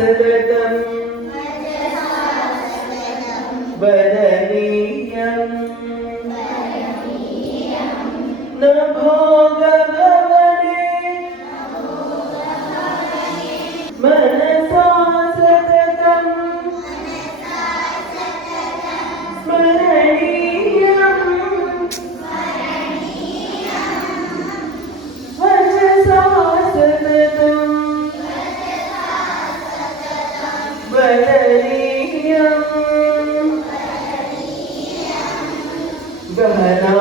सततं वदनीयं न भोगभवने मनसा सततं स्मरणीयं वचसा सततं वदनीयं गहना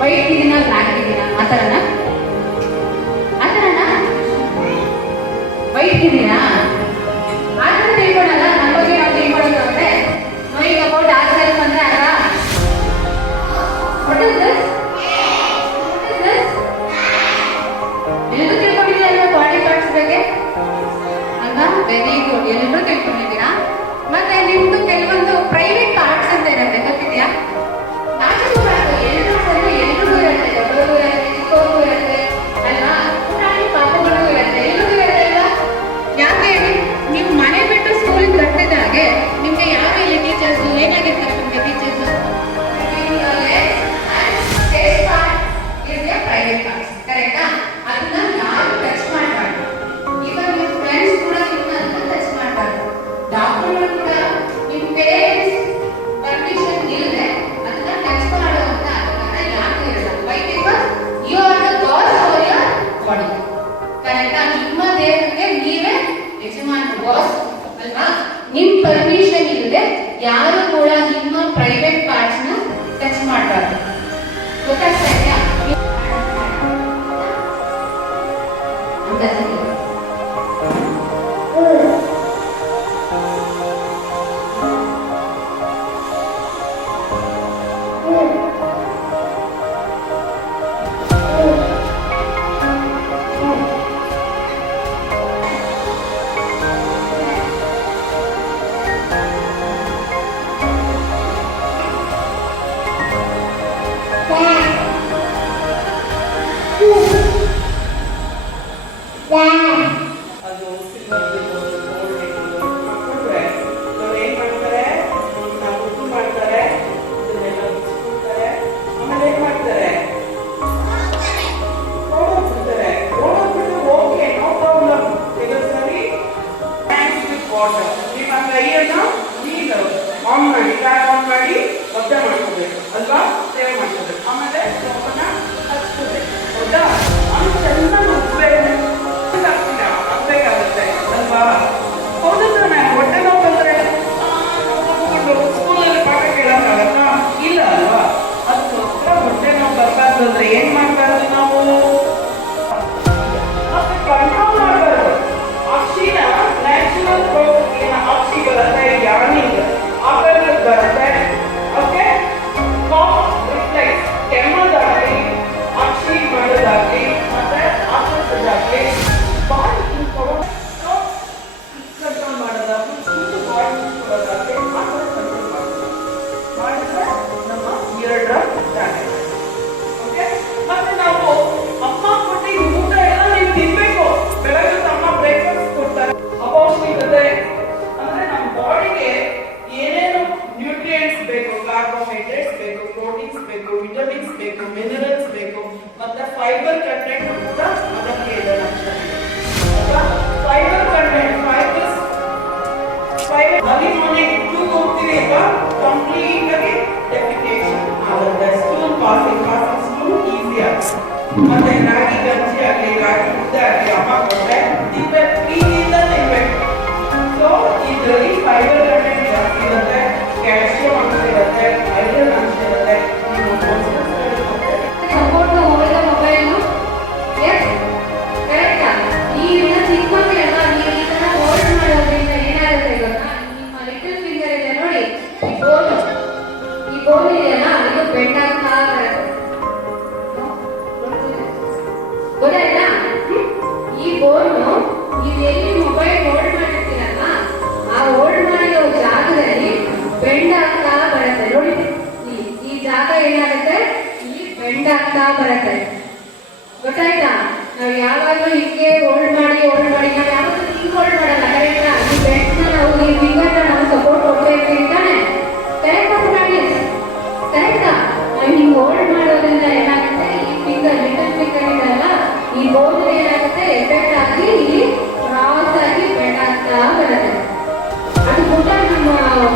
ವೈಟ್ ಇದೀನ ಬ್ಲಾಕ್ ಇದೀನ ಆ ಥರನ ವೈಟ್ ಇದೀನ ಆ ಥರ ತಿಳ್ಕೊಳ್ಳಲ್ಲ. ನಮ್ಮ ಬಗ್ಗೆ ನಾವು ತಿಳ್ಕೊಳ್ಳೋದು ಅಂದರೆ ನೋಯಿಂಗ್ ಅಬೌಟ್ ಆರ್ ಸೆಲ್ಫ್ ಅಂದರೆ ಆಗ ವಾಟ್ ಇಸ್ ದಿಸ್ ಎಲ್ಲರೂ ತಿಳ್ಕೊಂಡಿದ್ದೀರಾ ಬಾಡಿ ಪಾರ್ಟ್ಸ್ ಬಗ್ಗೆ ಅಲ್ವಾ? ವೆರಿ ಗುಡ್, ಎಲ್ಲರೂ ತಿಳ್ಕೊಂಡಿದ್ದೀರಾ. ಮತ್ತೆ ನಿಮ್ಮದು ಕೆಲವೊಂದು ಪ್ರೈವೇಟ್ ಪಾರ್ಟ್ಸ್ ಅಂತ ಇರುತ್ತೆ, ಗೊತ್ತಿದೆಯಾ? ಎಲ್ರಿಗೂ ಇರುತ್ತೆ, ದೊಡ್ಡದು ಇರುತ್ತೆ, ಚಿಕ್ಕವರಿಗೂ ಇರುತ್ತೆ ಅಲ್ವಾ? ಪುಟಾಣಿ ಪಾಪಗಳು ಇರುತ್ತೆ, ಎಲ್ರಿಗೂ ಇರುತ್ತೆ ಅಲ್ವಾ? ಯಾಕೆ ಹೇಳಿ, ನೀವು ಮನೆ ಬಿಟ್ಟು ಸ್ಕೂಲಿಗೆ ಬರ್ತಿದ್ದಾಗೆ ನಿಮಗೆ ಯಾವ ಇಲ್ಲಿ ಟೀಚರ್ಸ್ ಏನಾಗಿರ್ತಾರೆ? ನಿಮಗೆ ಟೀಚರ್ಸ್ ಪ್ರೈವೇಟ್ ಪಾರ್ಟ್ಸ್, ಕರೆಕ್ಟಾ? ಅದನ್ನ ಯಾರು ಟಚ್ ಮಾಡಬಾರ್ದು. ಇವಾಗ ನಿಮ್ಮ ಫ್ರೆಂಡ್ಸ್ ಕೂಡ ನಿಮ್ಮನ್ನ ಟಚ್ ಮಾಡಬಾರ್ದು. ಡಾಕ್ಟರ್ಗಳು ಕೂಡ ನಿಮ್ಮ ಪೇರೆಂಟ್ಸ್ ಪರ್ಮಿಷನ್ ಇಲ್ಲದೆ ಅದನ್ನ ಟಚ್ ಮಾಡುವಂತ ಅಧಿಕಾರ ಯಾರು ಇರಲ್ಲ. Why? Because you are the boss for your body, ಕರೆಕ್ಟಾ? ನಿಮ್ಮ ದೇಹಕ್ಕೆ ನೀವೇ ಯಜಮಾನ, ಬಾಸ್ ಅಲ್ವಾ? ನಿಮ್ಮ ಪರ್ಮಿಷನ್ ಇಲ್ಲದೆ ಯಾರು ಕೂಡ ನಿಮ್ಮ ಪ್ರೈವೇಟ್ ಪಾರ್ಟ್ಸ್ ನ ಟಚ್ ಮಾಡಬಾರ್ದು. ಗೊತ್ತಾಗ್ತಾ ಇದೆಯಾ? ವಿಟಮಿನ್ಸ್ ಬೇಕು, ಮಿನರಲ್ಸ್ ಬೇಕು, ಮತ್ತೆ ಫೈಬರ್ ಕಂಟೆಂಟ್ ಕೂಡ ಅದಕ್ಕೆ ಇದೆ fibre content fibre early morning ಟೂಗೆ ಹೋಗ್ತೀವಿ ಅಲ್ವಾ, ಕಂಪ್ಲೀಟ್ ಆಗಿ ಡೆಫಿಕೇಶನ್ ಆಗುತ್ತೆ, ಸ್ಟೂಲ್ ಪಾಸಿಂಗ್ ಸ್ಟೂಲ್ ಈಸಿ ಆಗುತ್ತೆ. ಮತ್ತೆ ರಾಗಿ ಗಂಜಿ ಆಗಲಿ, ರಾಗಿ ಮುದ್ದೆ ಆಗಲಿ ಅಮ್ಮ ಕೊಟ್ಟರೆ ತಿನ್ಬೇಕು, ಪ್ರೀತಿಯಿಂದ ತಿನ್ಬೇಕು. ಸೊ ಇದರಲ್ಲಿ ಫೈಬರ್ ಕಂಟೆಂಟ್ ಜಾಸ್ತಿ ಇರುತ್ತೆ, ಕ್ಯಾಲ್ಸಿಯಂ ಅಂಶ ಇರುತ್ತೆ, ಐರನ್ ಅಂಶ ಇರುತ್ತೆ. ನೀವು ಸಪೋರ್ಟ್ ಹೋದ ಮೊಬೈಲ್ ಕರೆಕ್ಟಾ? ನೀವಿನ್ನ ಚಿಕ್ಕ ಮಕ್ಕಳೆಲ್ಲ ನೀವು ಈ ತರ ಹೋಲ್ಡ್ ಮಾಡೋದ್ರಿಂದ ಏನಾಗುತ್ತೆ ಗೊತ್ತಾ? ನಿಮ್ಮ ಲಿಟಲ್ ಫಿಂಗರ್ ಇದೆ ನೋಡಿ, ಈ ಬೋನ್ ಇದೆಯಲ್ಲ ಇದು ಬೆಂಡ್ ಆಗ್ತಾ ಬರುತ್ತೆ. ಗೊತ್ತಾಯ್ತಾ? ಈ ಬೋನು ನೀವು ಎಲ್ಲಿ ಮೊಬೈಲ್ ಹೋಲ್ಡ್ ಮಾಡಿರ್ತೀರಲ್ಲ ಆ ಹೋಲ್ಡ್ ಮಾಡಿರೋ ಜಾಗದಲ್ಲಿ ಬೆಂಡ್ ಆಗ್ತಾ ಬರುತ್ತೆ ನೋಡಿ. ಈ ಜಾಗ ಏನಾಗುತ್ತೆ, ಇಲ್ಲಿ ಬೆಂಡ್ ಆಗ್ತಾ ಬರುತ್ತೆ. ಗೊತ್ತಾಯ್ತಾ? ನಾವು ಯಾವಾಗಲೂ ಹಿಂಗೆ ಹೋಲ್ಡ್ ಮಾಡಿ ನಾವು ಯಾವಾಗಲೂ ಹಿಂಗೆ ಹೋಲ್ಡ್ ಮಾಡಲ್ಲ. ಕರೆಕ್ಟಾ? ಈ ಬೆಂಡ್ನ ನಾವು ಈ ಫಿಂಗರ್ನ ನಾವು ಸಪೋರ್ಟ್ ಕೊಡ್ಬೇಕು ತಾನೆ? ಕರೆಕ್ಟಾ ಫ್ರೆಂಡ್ಸ್? ಕರೆಕ್ಟಾ? ನಾವು ಹಿಂಗೆ ಹೋಲ್ಡ್ ಮಾಡೋದ್ರಿಂದ ಏನಾಗುತ್ತೆ, ಈ ಫಿಂಗರ್ ಲಿಟಲ್ ಫಿಂಗರ್ ಇದೆಯಲ್ಲ ಈ ಬೋನ್ ಏನಾಗುತ್ತೆ ಎಫೆಕ್ಟ್ ಆಗಿ ಇಲ್ಲಿ ಕ್ರಾಸ್ ಆಗಿ ಬೆಂಡ್ ಆಗ್ತಾ ಬರುತ್ತೆ. ಅದು ಕೂಡ ನಮ್ಮ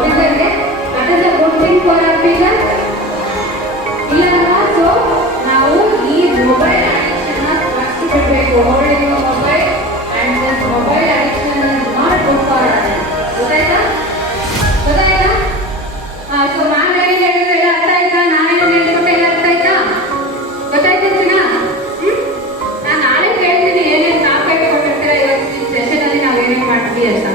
ಫಿಂಗರ್ಗೆ that is a good thing for our finger ಇಲ್ಲ. ಸೊ ನಾವು ಈ ಮೊಬೈಲ್ ಅಡಿಕ್ಷನ್ ಫಸ್ಟ್ ಬಿಡಬೇಕು. Holding mobile and this mobile addiction is not good for us. ಗೊತ್ತಾಯ್ತಾ? ಸೊ ನಾನು ಹೇಳಿದ್ರೆ ಎಲ್ಲ ಅರ್ಥ ಆಯ್ತಾ? ನಾನೇನು ಹೇಳ್ಕೊಟ್ಟೆ ಎಲ್ಲ ಅರ್ಥ ಆಯ್ತಾ? ಗೊತ್ತಾಯ್ತಾ ಚಿನ್ನ? ನಾನು ನಾಳೆ ಹೇಳ್ತೀನಿ ಏನೇನು ಟಾಪಿಕ್ ಕೊಟ್ಟಿರ್ತೀರ ಇವತ್ತಿನ ಸೆಷನ್ ಅಲ್ಲಿ ನಾವು ಏನೇನು ಮಾಡ್ತೀವಿ ಅಂತ.